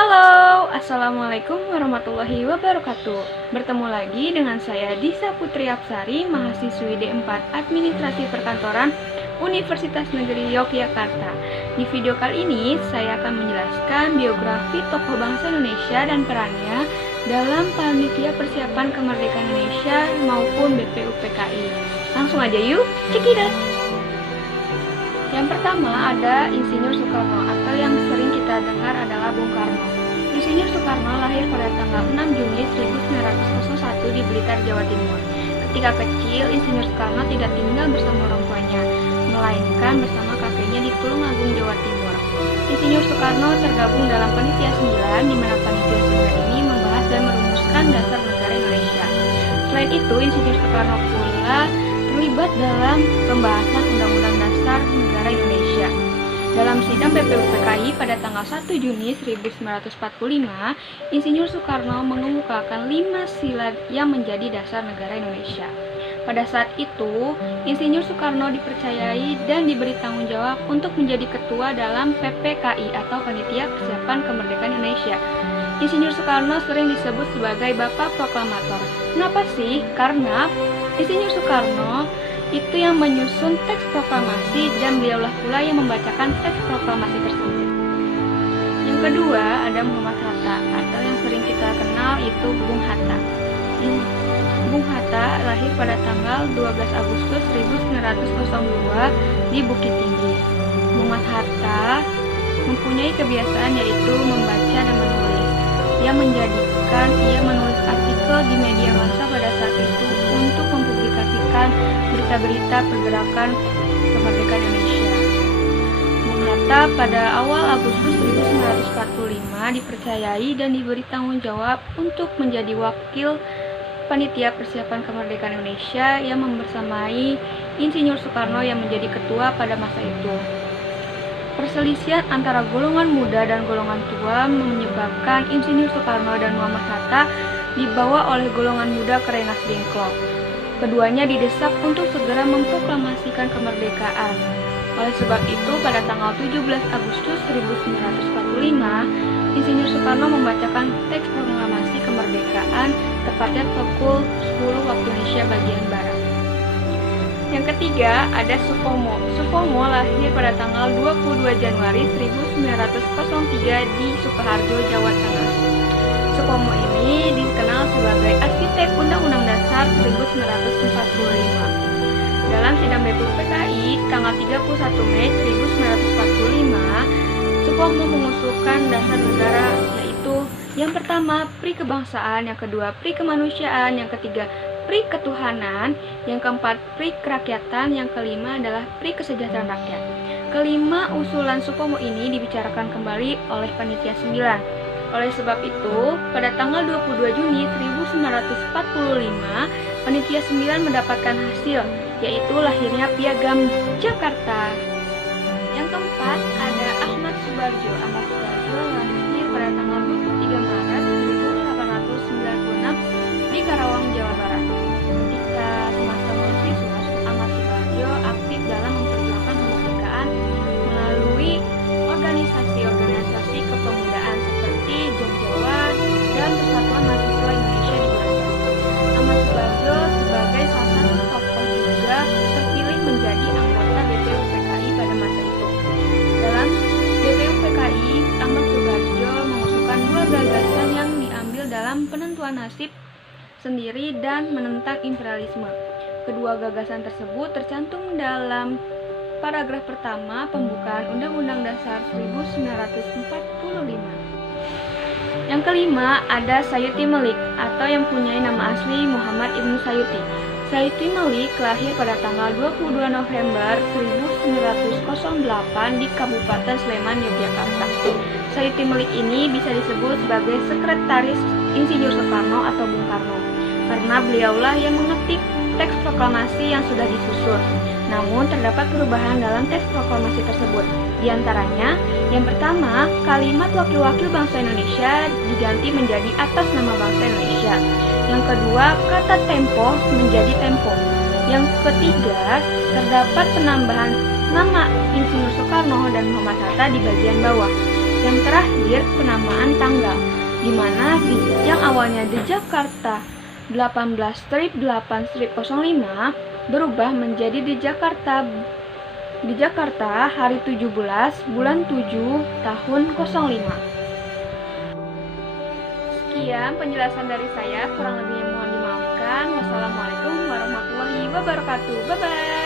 Halo, Assalamualaikum warahmatullahi wabarakatuh. Bertemu lagi dengan saya Disa Putri Apsari, mahasiswi D4 Administrasi Perkantoran Universitas Negeri Yogyakarta. Di video kali ini, saya akan menjelaskan biografi tokoh bangsa Indonesia dan perannya dalam panitia persiapan kemerdekaan Indonesia maupun BPUPKI. Langsung aja yuk, cekidot! Yang pertama ada Insinyur Soekarno atau yang sering kita dengar adalah Bung Karno. Insinyur Soekarno lahir pada tanggal 6 Juni 1901 di Blitar, Jawa Timur. Ketika kecil, Insinyur Soekarno tidak tinggal bersama orang tuanya, melainkan bersama kakeknya di Tulungagung, Jawa Timur. Insinyur Soekarno tergabung dalam Panitia 9, di mana Panitia 9 ini membahas dan merumuskan dasar negara Indonesia. Selain itu, Insinyur Soekarno pula terlibat dalam pembahasan Undang-Undang Dasar Negara Indonesia. Dalam sidang BPUPKI pada tanggal 1 Juni 1945, Insinyur Soekarno mengemukakan 5 sila yang menjadi dasar negara Indonesia. Pada saat itu, Insinyur Soekarno dipercayai dan diberi tanggung jawab untuk menjadi ketua dalam PPKI atau Panitia Persiapan Kemerdekaan Indonesia. Insinyur Soekarno sering disebut sebagai Bapak Proklamator. Kenapa sih? Karena Insinyur Soekarno itu yang menyusun teks proklamasi dan beliaulah pula yang membacakan teks proklamasi tersebut. Yang kedua ada Muhammad Hatta atau yang sering kita kenal itu Bung Hatta. Bung Hatta lahir pada tanggal 12 Agustus 1902 di Bukit Tinggi. Muhammad Hatta mempunyai kebiasaan yaitu membaca dan menulis, yang menjadikan ia menulis artikel di media massa pada saat itu untuk mempublikasikan berita-berita pergerakan kemerdekaan Indonesia. Bung Hatta pada awal Agustus 1945 dipercayai dan diberi tanggung jawab untuk menjadi wakil Panitia Persiapan Kemerdekaan Indonesia yang membersamai Insinyur Soekarno yang menjadi ketua pada masa itu. Perselisihan antara golongan muda dan golongan tua menyebabkan Insinyur Soekarno dan Muhammad Hatta dibawa oleh golongan muda ke Rengas Dengklok. Keduanya didesak untuk segera memproklamasikan kemerdekaan. Oleh sebab itu, pada tanggal 17 Agustus 1945, Insinyur Soekarno membacakan teks proklamasi kemerdekaan tepatnya pukul 10 waktu Indonesia bagian Barat. Yang ketiga ada Supomo. Supomo lahir pada tanggal 22 Januari 1903 di Sukoharjo, Jawa Tengah. Supomo ini dikenal sebagai arsitek Undang-Undang Dasar 1945. Dalam sidang BPUPKI tanggal 31 Mei 1945, Supomo mengusulkan dasar negara yaitu yang pertama pri kebangsaan, yang kedua pri kemanusiaan, yang ketiga pri ketuhanan, yang keempat pri kerakyatan, yang kelima adalah pri kesejahteraan rakyat. Kelima usulan Supomo ini dibicarakan kembali oleh Panitia 9. Oleh sebab itu, pada tanggal 22 Juni 1945, Panitia 9 mendapatkan hasil, yaitu lahirnya Piagam Jakarta. Yang keempat ada Ahmad Subarjo. Ahmad Subarjo lahir pada tanggal 23 Maret 1896 di Karawang, Jawa Barat. Ketika semasa mahasiswa, Ahmad Subarjo aktif dalam memperjuangkan kemerdekaan melalui organisasi-organisasi kepemudaan seperti Jom Jawa dan Persatuan Mahasiswa Indonesia di Belanda. Ahmad Subarjo sebagai salah satu tokoh juga terpilih menjadi anggota BPUPKI pada masa itu. Dalam BPUPKI, Ahmad Subarjo mengusulkan 2 gagasan yang diambil dalam penentuan nasib sendiri dan menentang imperialisme. Kedua gagasan tersebut tercantum dalam paragraf pertama pembukaan Undang-Undang Dasar 1945. Yang kelima ada Sayuti Melik atau yang punya nama asli Muhammad Ibnu Sayuti. Sayuti Melik lahir pada tanggal 22 November 1908 di Kabupaten Sleman, Yogyakarta. Sayuti Melik ini bisa disebut sebagai sekretaris Insinyur Soekarno atau Bung Karno, karena beliaulah yang mengetik teks proklamasi yang sudah disusun. Namun terdapat perubahan dalam teks proklamasi tersebut. Di antaranya, yang pertama, kalimat wakil-wakil bangsa Indonesia diganti menjadi atas nama bangsa Indonesia. Yang kedua, kata tempo menjadi tempo. Yang ketiga, terdapat penambahan nama Insinyur Soekarno dan Muhammad Hatta di bagian bawah. Yang terakhir, penamaan tanggal, di mana yang awalnya di Jakarta 18-8-05 berubah menjadi di Jakarta hari 17 bulan 7 tahun 05. Sekian penjelasan dari saya, kurang lebihnya mohon dimaafkan. Wassalamualaikum warahmatullahi wabarakatuh. Bye-bye.